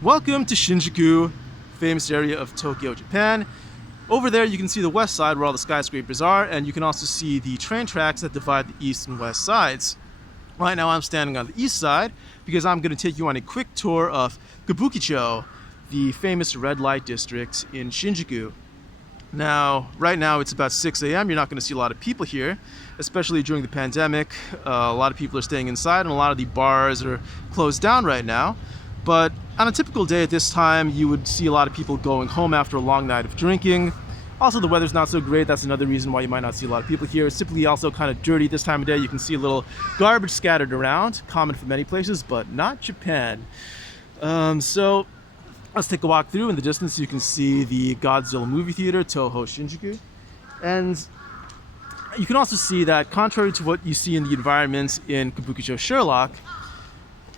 Welcome to Shinjuku, famous area of Tokyo, Japan. Over there you can see the west side where all the skyscrapers are, and you can also see the train tracks that divide the east and west sides. Right now I'm standing on the east side because I'm going to take you on a quick tour of Kabukicho, the famous red light district in Shinjuku. Now, right now it's about 6 a.m. You're not going to see a lot of people here, especially during the pandemic. A lot of people are staying inside and a lot of the bars are closed down right now. But on a typical day at this time, you would see a lot of people going home after a long night of drinking. Also, the weather's not so great. That's another reason why you might not see a lot of people here. It's simply also kind of dirty this time of day. You can see a little garbage scattered around, common for many places, but not Japan. So let's take a walk through. In the distance, you can see the Godzilla movie theater, Toho Shinjuku. And you can also see that, contrary to what you see in the environments in Kabukicho Sherlock,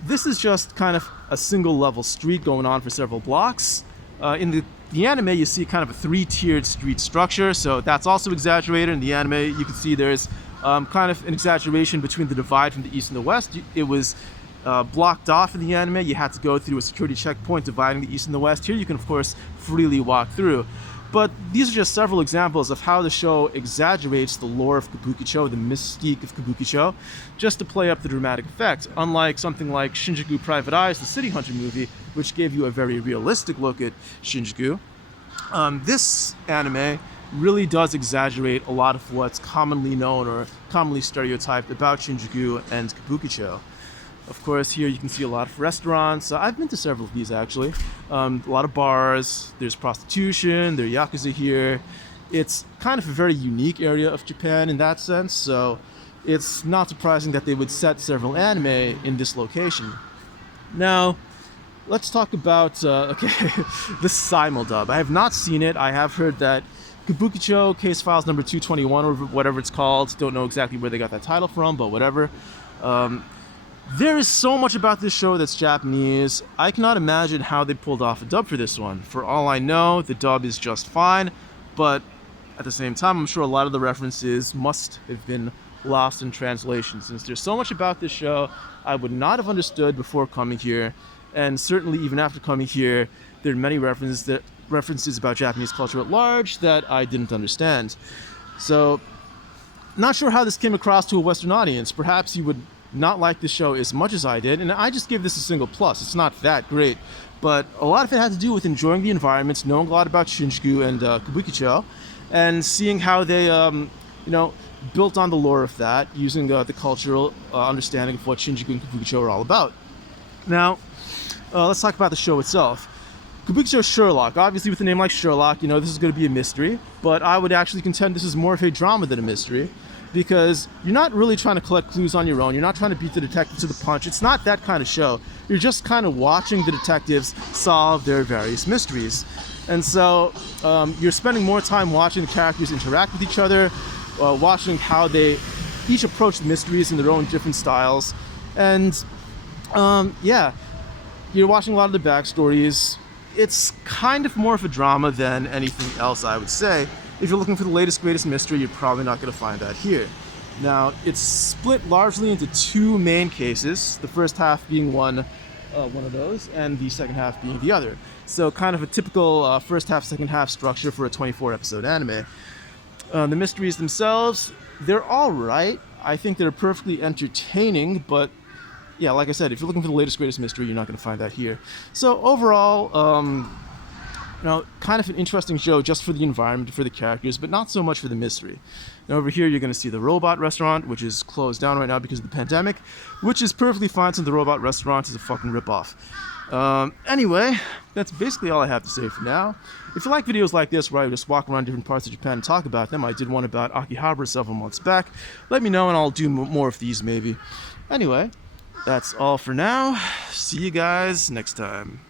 this is just kind of a single level street going on for several blocks. In the anime, you see kind of a three-tiered street structure, so that's also exaggerated. In the anime, you can see there's kind of an exaggeration between the divide from the east and the west. It was blocked off in the anime. You had to go through a security checkpoint dividing the east and the west. Here you can, of course, freely walk through. But these are just several examples of how the show exaggerates the lore of Kabukicho, the mystique of Kabukicho, just to play up the dramatic effect. Unlike something like Shinjuku Private Eyes, the City Hunter movie, which gave you a very realistic look at Shinjuku, this anime really does exaggerate a lot of what's commonly known or commonly stereotyped about Shinjuku and Kabukicho. Of course, here you can see a lot of restaurants. I've been to several of these actually. A lot of bars, there's prostitution, there's Yakuza here. It's kind of a very unique area of Japan in that sense, so it's not surprising that they would set several anime in this location. Now, let's talk about, the simuldub. I have not seen it. I have heard that Kabukicho Case Files number 221, or whatever it's called, don't know exactly where they got that title from, but whatever. There is so much about this show that's Japanese. I cannot imagine how they pulled off a dub for this one. For all I know, the dub is just fine, but at the same time, I'm sure a lot of the references must have been lost in translation. Since there's so much about this show I would not have understood before coming here, and certainly even after coming here, there are many references about Japanese culture at large that I didn't understand. So, not sure how this came across to a Western audience. Perhaps you would not like this show as much as I did, and I just give this a single plus. It's not that great, but a lot of it had to do with enjoying the environments, knowing a lot about Shinjuku and Kabukicho, and seeing how they, built on the lore of that, using the cultural understanding of what Shinjuku and Kabukicho are all about. Now, let's talk about the show itself. Kabukicho Sherlock, obviously with a name like Sherlock, this is going to be a mystery, but I would actually contend this is more of a drama than a mystery, because you're not really trying to collect clues on your own. You're not trying to beat the detective to the punch. It's not that kind of show. You're just kind of watching the detectives solve their various mysteries. And so you're spending more time watching the characters interact with each other, watching how they each approach the mysteries in their own different styles. And you're watching a lot of the backstories. It's kind of more of a drama than anything else, I would say. If you're looking for the latest, greatest mystery, you're probably not going to find that here. Now, it's split largely into two main cases, the first half being one of those, and the second half being the other. So kind of a typical first half, second half structure for a 24-episode anime. The mysteries themselves, they're all right. I think they're perfectly entertaining, but yeah, like I said, if you're looking for the latest, greatest mystery, you're not going to find that here. So overall, kind of an interesting show just for the environment, for the characters, but not so much for the mystery. Now over here, you're going to see the robot restaurant, which is closed down right now because of the pandemic, which is perfectly fine since the robot restaurant is a fucking ripoff. Anyway, that's basically all I have to say for now. If you like videos like this where I just walk around different parts of Japan and talk about them, I did one about Akihabara several months back. Let me know and I'll do more of these maybe. Anyway, that's all for now. See you guys next time.